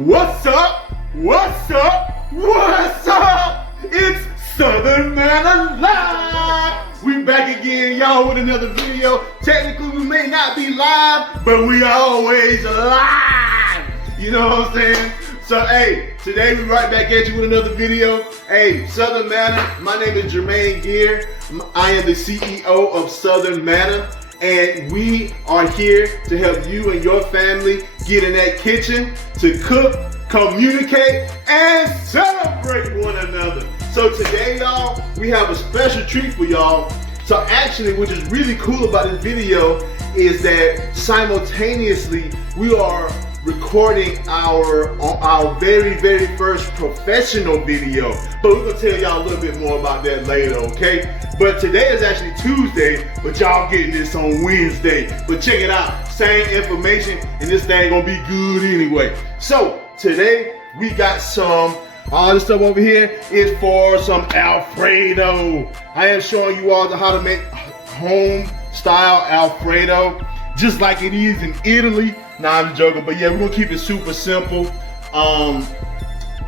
What's up? What's up? What's up? It's Southern Man Alive. We back again, y'all, with another video. Technically, we may not be live, but we always live. You know what I'm saying? So, hey, today we right back at you with another video. Hey, Southern Manor, my name is Jermaine Gear. I am the CEO of Southern Manor, and we are here to help you and your family get in that kitchen to cook, communicate, and celebrate one another. So today, y'all, we have a special treat for y'all. So actually, which is really cool about this video is that simultaneously we are recording our very first professional video, but we're gonna tell y'all a little bit more about that later, okay? But today is actually Tuesday, but y'all getting this on Wednesday. But check it out, same information, and this thing gonna be good anyway. So today we got all this stuff over here is for some Alfredo. I am showing you all how to make home style Alfredo, just like it is in Italy. Nah, I'm joking, but yeah, we're gonna keep it super simple. I'm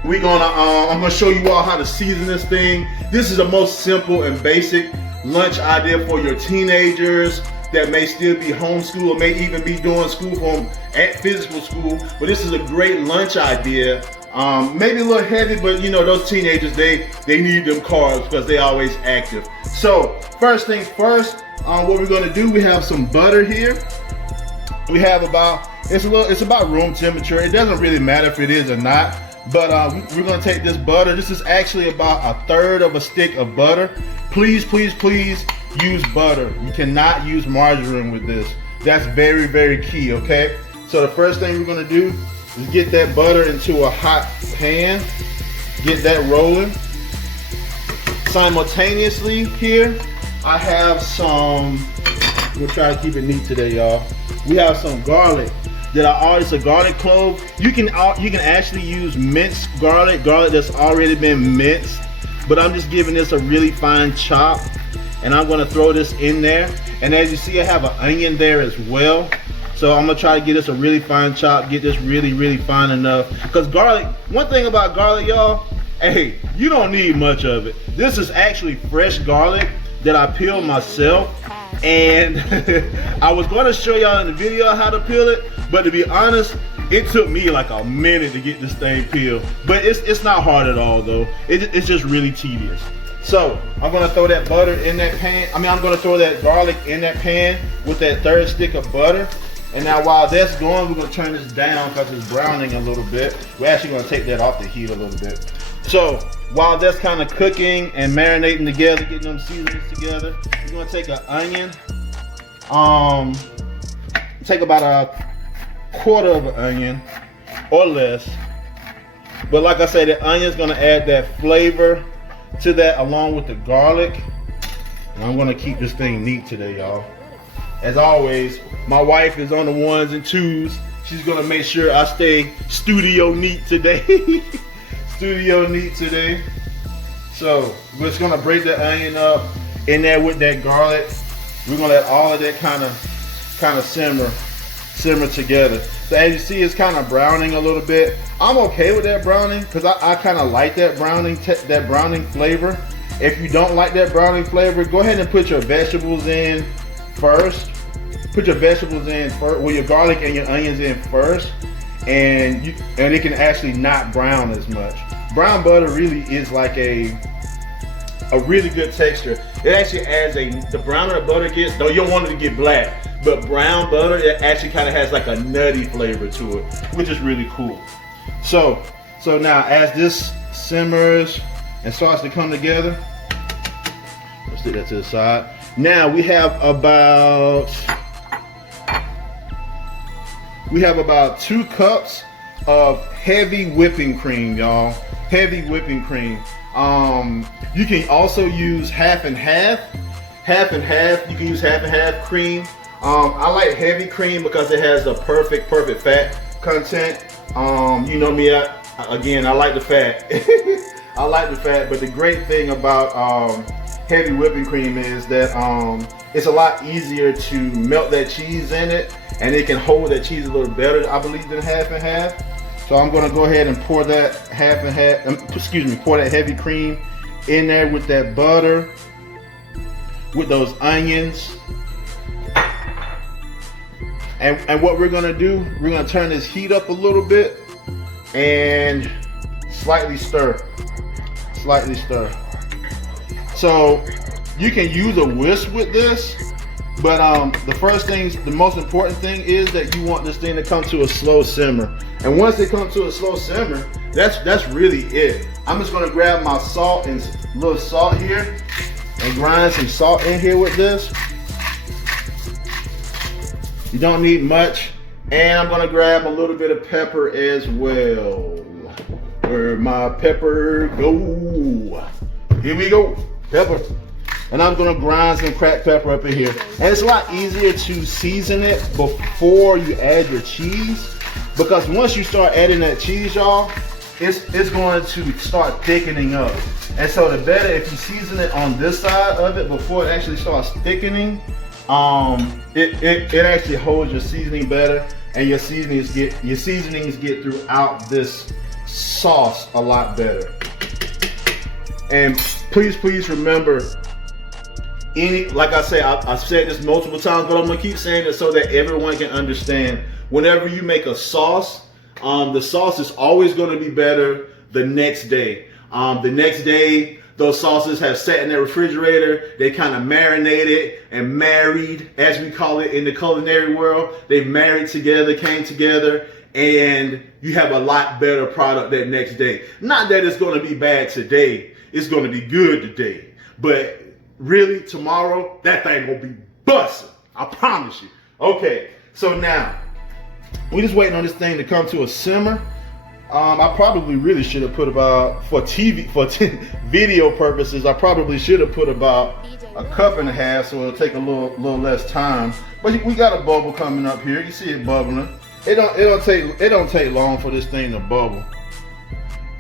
gonna show you all how to season this thing. This is the most simple and basic lunch idea for your teenagers that may still be homeschooled or may even be doing school from at physical school. But this is a great lunch idea. Maybe a little heavy, but you know, those teenagers, they need them carbs because they always active. So first things first, what we're gonna do, we have some butter here. We have it's about room temperature. It doesn't really matter if it is or not, but we're gonna take this butter. This is actually about 1/3 of a stick of butter. Please use butter. You cannot use margarine with this. That's very key, okay? So the first thing we're gonna do is get that butter into a hot pan, get that rolling. Simultaneously here, I have we'll try to keep it neat today, y'all. We have some garlic that it's a garlic clove. You can actually use minced garlic that's already been minced, but I'm just giving this a really fine chop, and I'm gonna throw this in there. And as you see, I have an onion there as well. So I'm gonna try to get this a really fine chop, get this really fine enough. Because garlic, one thing about garlic, y'all, hey, you don't need much of it. This is actually fresh garlic that I peeled myself. And I was going to show y'all in the video how to peel it, but to be honest, it took me like a minute to get this thing peeled. But it's not hard at all though. It's just really tedious. So I'm gonna throw that butter in that pan. I'm gonna throw that garlic in that pan with that 1/3 stick of butter. And now while that's going, we're gonna turn this down because it's browning a little bit. We're actually gonna take that off the heat a little bit. So while that's kind of cooking and marinating together, getting them seasonings together, we're gonna take an onion. Take about 1/4 of an onion or less. But like I said, the onion's gonna add that flavor to that along with the garlic. And I'm gonna keep this thing neat today, y'all. As always, my wife is on the ones and twos. She's gonna make sure I stay studio neat today. Studio neat today. So we're just gonna break the onion up in there with that garlic. We're gonna let all of that kind of simmer together. So as you see, it's kind of browning a little bit. I'm okay with that browning because I kind of like that browning flavor. If you don't like that browning flavor, go ahead and put your vegetables in first. Put your vegetables in first, well, your garlic and your onions in first, and it can actually not brown as much. Brown butter really is like a really good texture. It actually adds the browner the butter gets, though you don't want it to get black, but brown butter, it actually kind of has like a nutty flavor to it, which is really cool. So now as this simmers and starts to come together, let's stick that to the side. Now we have about 2 cups of heavy whipping cream, y'all. Heavy whipping cream. You can also use half and half. You can use half and half cream. I like heavy cream because it has a perfect fat content. You know me, I like the fat. I like the fat, but the great thing about heavy whipping cream is that it's a lot easier to melt that cheese in it, and it can hold that cheese a little better, I believe, than half and half. So So I'm gonna go ahead and pour that half and half, pour that heavy cream in there with that butter, with those onions. And what we're gonna do, we're gonna turn this heat up a little bit and slightly stir. So you can use a whisk with this, but the most important thing is that you want this thing to come to a slow simmer. And once it comes to a slow simmer, that's really it. I'm just gonna grab my salt and a little salt here and grind some salt in here with this. You don't need much. And I'm gonna grab a little bit of pepper as well. Where my pepper go? Here we go, pepper. And I'm gonna grind some cracked pepper up in here. And it's a lot easier to season it before you add your cheese, because once you start adding that cheese, y'all, it's going to start thickening up. And so the better if you season it on this side of it before it actually starts thickening, it actually holds your seasoning better, and your seasonings get throughout this sauce a lot better. And please remember, like I say, I've said this multiple times, but I'm gonna keep saying it so that everyone can understand. Whenever you make a sauce, the sauce is always going to be better the next day. The next day, those sauces have sat in the refrigerator. They kind of marinated and married, as we call it in the culinary world. They married together, came together, and you have a lot better product that next day. Not that it's going to be bad today. It's going to be good today. But really, tomorrow, that thing will be busting. I promise you. Okay, so now, we're just waiting on this thing to come to a simmer. I probably really should have put about, for video purposes, I probably should have put about a cup and a half, so it'll take a little less time. But we got a bubble coming up here. You see it bubbling. It don't take long for this thing to bubble.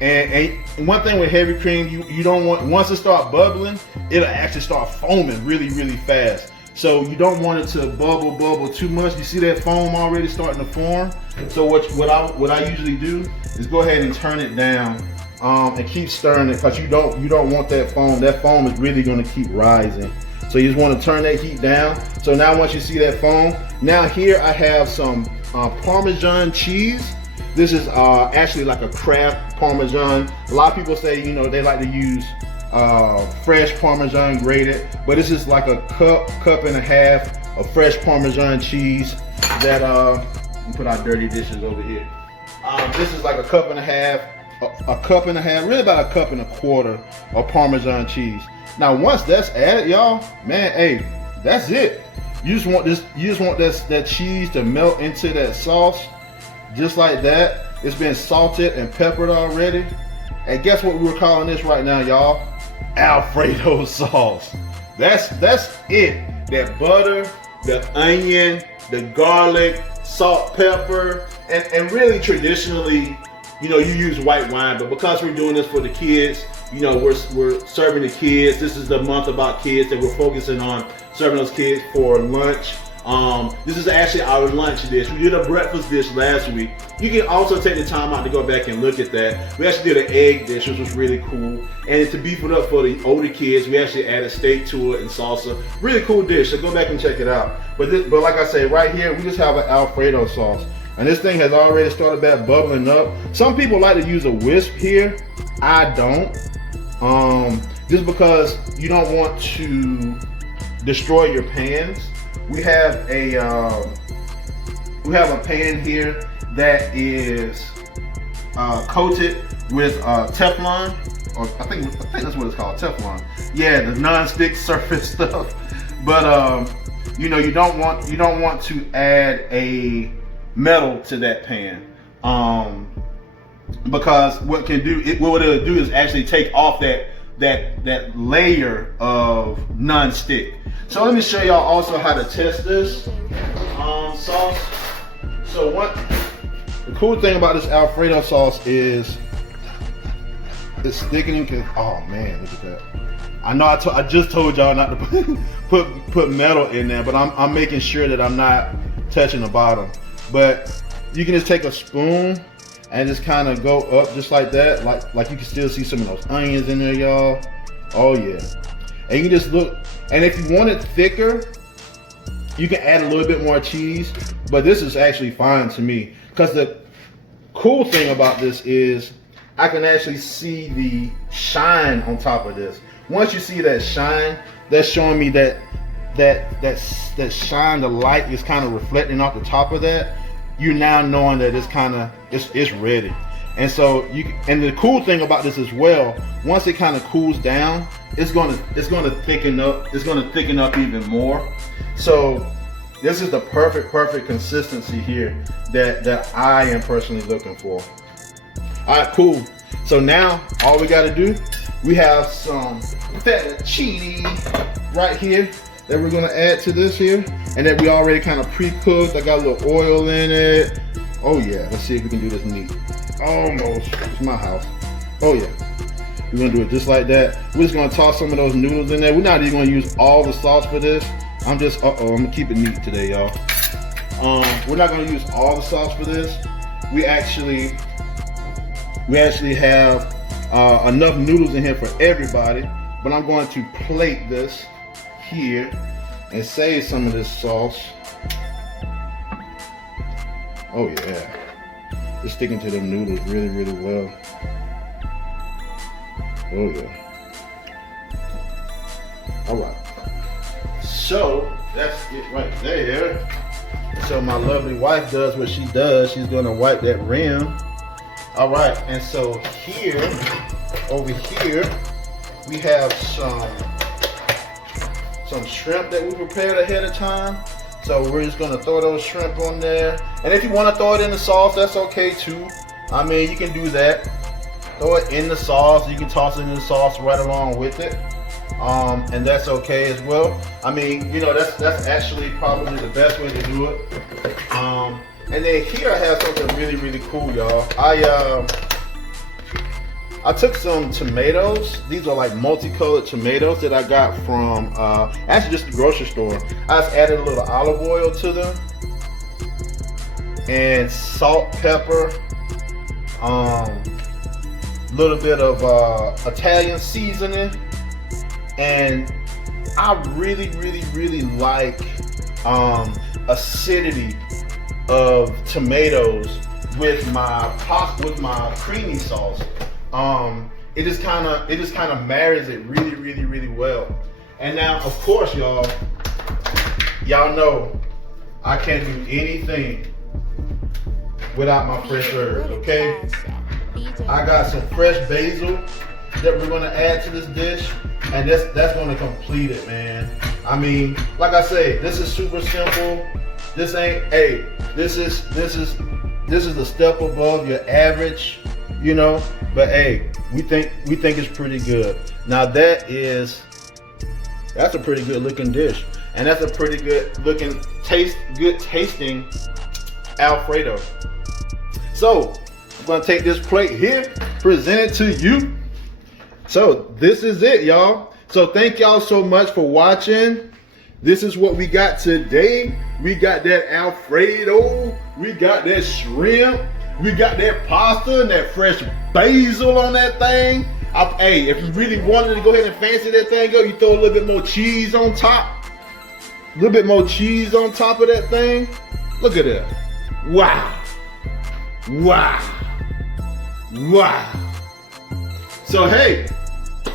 And one thing with heavy cream, you don't want, once it start bubbling, it'll actually start foaming really fast. So you don't want it to bubble too much. You see that foam already starting to form. So what I usually do is go ahead and turn it down and keep stirring it, because you don't want that foam. That foam is really going to keep rising. So you just want to turn that heat down. So now once you see that foam, now here I have some Parmesan cheese. This is actually like a Kraft Parmesan. A lot of people say, they like to use fresh Parmesan grated, but this is like a cup and a half of fresh Parmesan cheese that we put our dirty dishes over here. This is like a cup and a half, really about a cup and a quarter of Parmesan cheese. Now once that's added, y'all, man, hey, that's it. You just want that cheese to melt into that sauce, just like that. It's been salted and peppered already. And guess what we're calling this right now, y'all? Alfredo sauce. That's it. That butter, the onion, the garlic, salt, pepper, and really traditionally, you use white wine, but because we're doing this for the kids, we're serving the kids. This is the month about kids that we're focusing on serving those kids for lunch. This is actually our lunch dish. We did a breakfast dish last week. You can also take the time out to go back and look at that. We actually did an egg dish, which was really cool. And to beef it up for the older kids, we actually added steak to it and salsa. Really cool dish, so go back and check it out. But like I say, right here, we just have an Alfredo sauce. And this thing has already started back bubbling up. Some people like to use a whisk here. I don't. Just because you don't want to destroy your pans. We have a pan here that is coated with Teflon, or I think that's what it's called, Teflon. Yeah, the non-stick surface stuff. But you don't want to add a metal to that pan, because what it'll do is actually take off that layer of non-stick. So let me show y'all also how to test this sauce. So the cool thing about this Alfredo sauce is it's thickening. Oh man, look at that. I know I just told y'all not to put metal in there, but I'm making sure that I'm not touching the bottom. But you can just take a spoon and just kind of go up just like that. Like you can still see some of those onions in there, y'all. Oh yeah. And you can just look, and if you want it thicker, you can add a little bit more cheese, but this is actually fine to me. Because the cool thing about this is I can actually see the shine on top of this. Once you see that shine, that's showing me that shine, the light is kind of reflecting off the top of that. You're now knowing that it's kind of, it's ready. And so and the cool thing about this as well, once it kind of cools down, it's gonna thicken up. It's gonna thicken up even more. So this is the perfect consistency here that I am personally looking for. All right, cool. So now all we got to do, we have some fettuccine right here that we're gonna add to this here, and that we already kind of pre-cooked. I got a little oil in it. Oh yeah, let's see if we can do this neat. Almost, it's my house. Oh yeah, we're gonna do it just like that. We're just gonna toss some of those noodles in there. We're not even gonna use all the sauce for this. I'm gonna keep it neat today, y'all. We're not gonna use all the sauce for this. We actually have enough noodles in here for everybody, but I'm going to plate this here and save some of this sauce. Oh yeah, it's sticking to them noodles really well. Oh yeah. All right, so that's it right there. So my lovely wife does what she does. She's gonna wipe that rim. All right, and so here, over here, we have some shrimp that we prepared ahead of time. So we're just gonna throw those shrimp on there. And if you wanna throw it in the sauce, that's okay too. I mean, you can do that. Throw it in the sauce. You can toss it in the sauce right along with it. And that's okay as well. I mean, you know, that's actually probably the best way to do it. And then here I have something really cool, y'all. I took some tomatoes. These are like multicolored tomatoes that I got from actually just the grocery store. I just added a little olive oil to them and salt, pepper, little bit of Italian seasoning, and I really like acidity of tomatoes with my creamy sauce. It just kind of marries it really well. And now, of course, y'all know I can't do anything without my fresh herbs, okay? I got some fresh basil that we're gonna add to this dish, and that's gonna complete it, man. I mean, like I say, this is super simple. This ain't, hey, this is a step above your average, you know. But hey, we think it's pretty good. Now that's a pretty good looking dish, and that's a pretty good looking good tasting Alfredo. So I'm gonna take this plate here, present it to you. So this is it, y'all. So thank y'all so much for watching. This is what we got today. We got that Alfredo, we got that shrimp, we got that pasta and that fresh basil on that thing. Hey, if you really wanted to go ahead and fancy that thing up, you throw a little bit more cheese on top. A little bit more cheese on top of that thing. Look at that. Wow. So hey,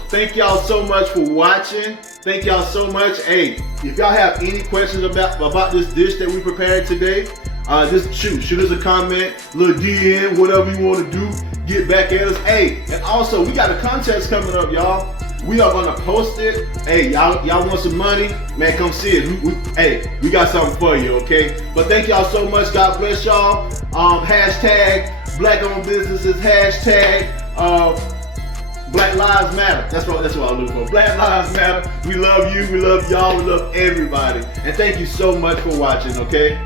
thank y'all so much for watching. Thank y'all so much. Hey, if y'all have any questions about this dish that we prepared today, just shoot us a comment, little DM, whatever you want to do. Get back at us. Hey, and also we got a contest coming up, y'all. We are gonna post it. Hey, y'all want some money? Man, come see it. We got something for you, okay? But thank y'all so much. God bless y'all. Hashtag Black-owned businesses. Hashtag Black Lives Matter. That's what I'm looking for. Black Lives Matter. We love you. We love y'all. We love everybody. And thank you so much for watching, okay?